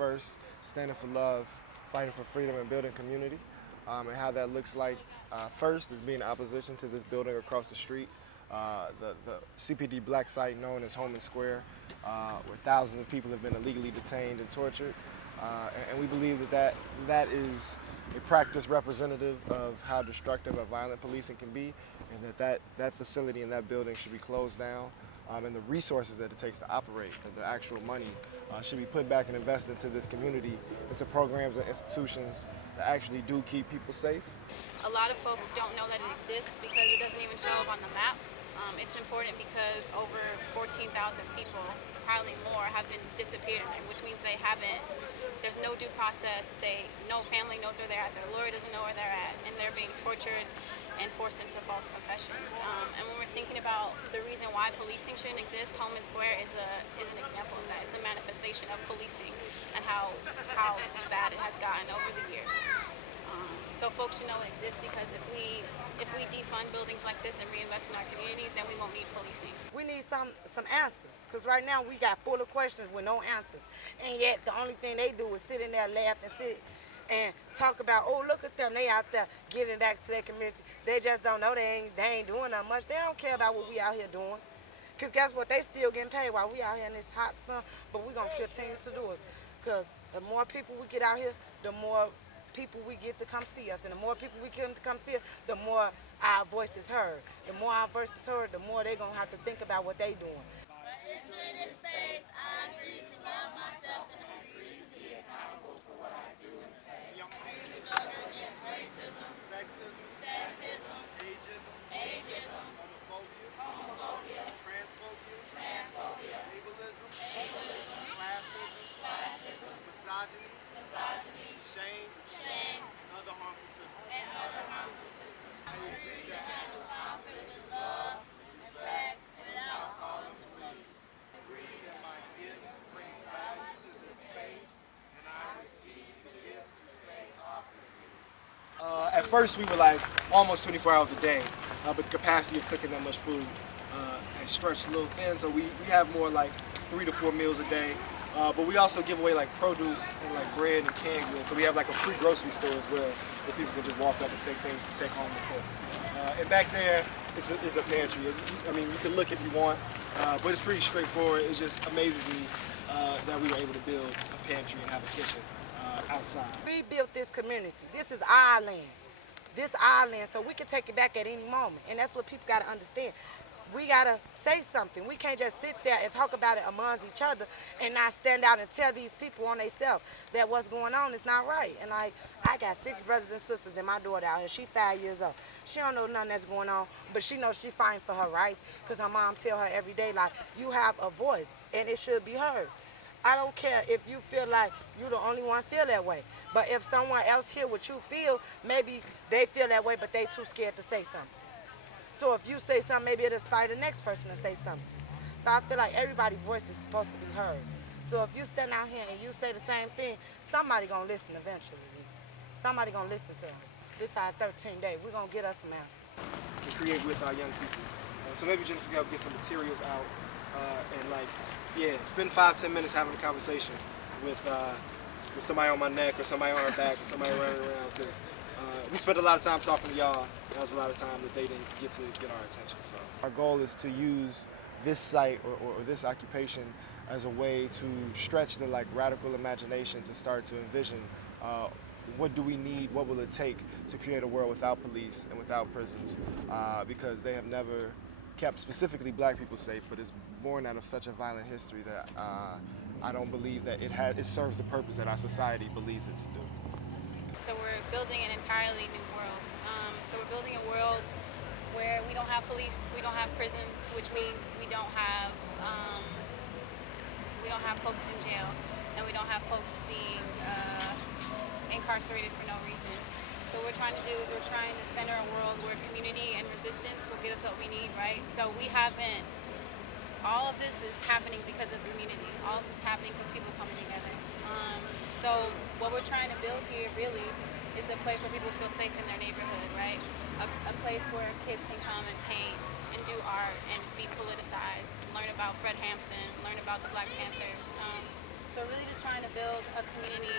first, standing for love, fighting for freedom and building community. And how that looks like first is being in opposition to this building across the street, the CPD black site known as Homan Square, where thousands of people have been illegally detained and tortured. And we believe that is a practice representative of how destructive a violent policing can be, and that facility and that building should be closed down. And the resources that it takes to operate, and the actual money, should be put back and invested into this community, into programs and institutions that actually do keep people safe. A lot of folks don't know that it exists because it doesn't even show up on the map. It's important because over 14,000 people, probably more, have been disappeared in there, which means there's no due process, no family knows where they're at, their lawyer doesn't know where they're at, and they're being tortured and forced into false confessions. And when we're thinking about the reason why policing shouldn't exist, Homan Square is an example of that. It's a manifestation of policing and how bad it has gotten over the years. So folks should know it exists, because if we defund buildings like this and reinvest in our communities, then we won't need policing. We need some answers, because right now we got full of questions with no answers. And yet the only thing they do is sit in there, laugh, and sit and talk about, oh, look at them, they out there giving back to their community. They just don't know, they ain't doing that much. They don't care about what we out here doing. Because guess what, they still getting paid while we out here in this hot sun, but we going to continue to do it. Because the more people we get out here, the more people we get to come see us. And the more people we get to come see us, the more our voice is heard. The more our voice is heard, the more they're going to have to think about what they doing. By entering this space, I agree to love myself and I agree to be accountable for what I do and say. Struggle against racism, sexism, ageism, homophobia, transphobia, ableism, classism, misogyny, shame, and other harmful systems. I agree to handle conflict with love, respect, without calling the police. I agree that my gifts bring value to this space, and I receive the gifts this space offers me. At first, we were like almost 24 hours a day, but the capacity of cooking that much food has stretched a little thin, so we have more like 3 to 4 meals a day. But we also give away like produce and like bread and canned goods, so we have like a free grocery store as well, where people can just walk up and take things to take home to cook. And back there, it's a pantry. I mean, you can look if you want, but it's pretty straightforward. It just amazes me that we were able to build a pantry and have a kitchen outside. We built this community. This is our land. This our land, so we can take it back at any moment. And that's what people got to understand. We got to say something. We can't just sit there and talk about it amongst each other and not stand out and tell these people on themselves that what's going on is not right. And I got 6 brothers and sisters, and my daughter out here, she's 5 years old. She don't know nothing that's going on, but she knows she's fighting for her rights, because her mom tell her every day, like, you have a voice and it should be heard. I don't care if you feel like you're the only one feel that way. But if someone else hear what you feel, maybe they feel that way, but they too scared to say something. So if you say something, maybe it'll inspire the next person to say something. So I feel like everybody's voice is supposed to be heard. So if you stand out here and you say the same thing, somebody gonna listen eventually. Somebody gonna listen to us. This is our 13th day. We're gonna get us some answers. To create with our young people. So maybe Jennifer can help get some materials out and spend 5-10 minutes having a conversation with somebody on my neck or somebody on our back or somebody running around, because we spent a lot of time talking to y'all. That was a lot of time that they didn't get to get our attention. So our goal is to use this site or this occupation as a way to stretch the radical imagination, to start to envision what do we need, what will it take to create a world without police and without prisons, because they have never kept specifically black people safe, but it's born out of such a violent history that I don't believe that it serves the purpose that our society believes it to do. So we're building an entirely new world. So we're building a world where we don't have police, we don't have prisons, which means we don't have folks in jail, and we don't have folks being incarcerated for no reason. So what we're trying to do is we're trying to center a world where community and resistance will get us what we need, right? So all of this is happening because of community. All of this is happening because people coming together. So what we're trying to build here really is a place where people feel safe in their neighborhood, right? A place where kids can come and paint and do art and be politicized, learn about Fred Hampton, learn about the Black Panthers. So we're really just trying to build a community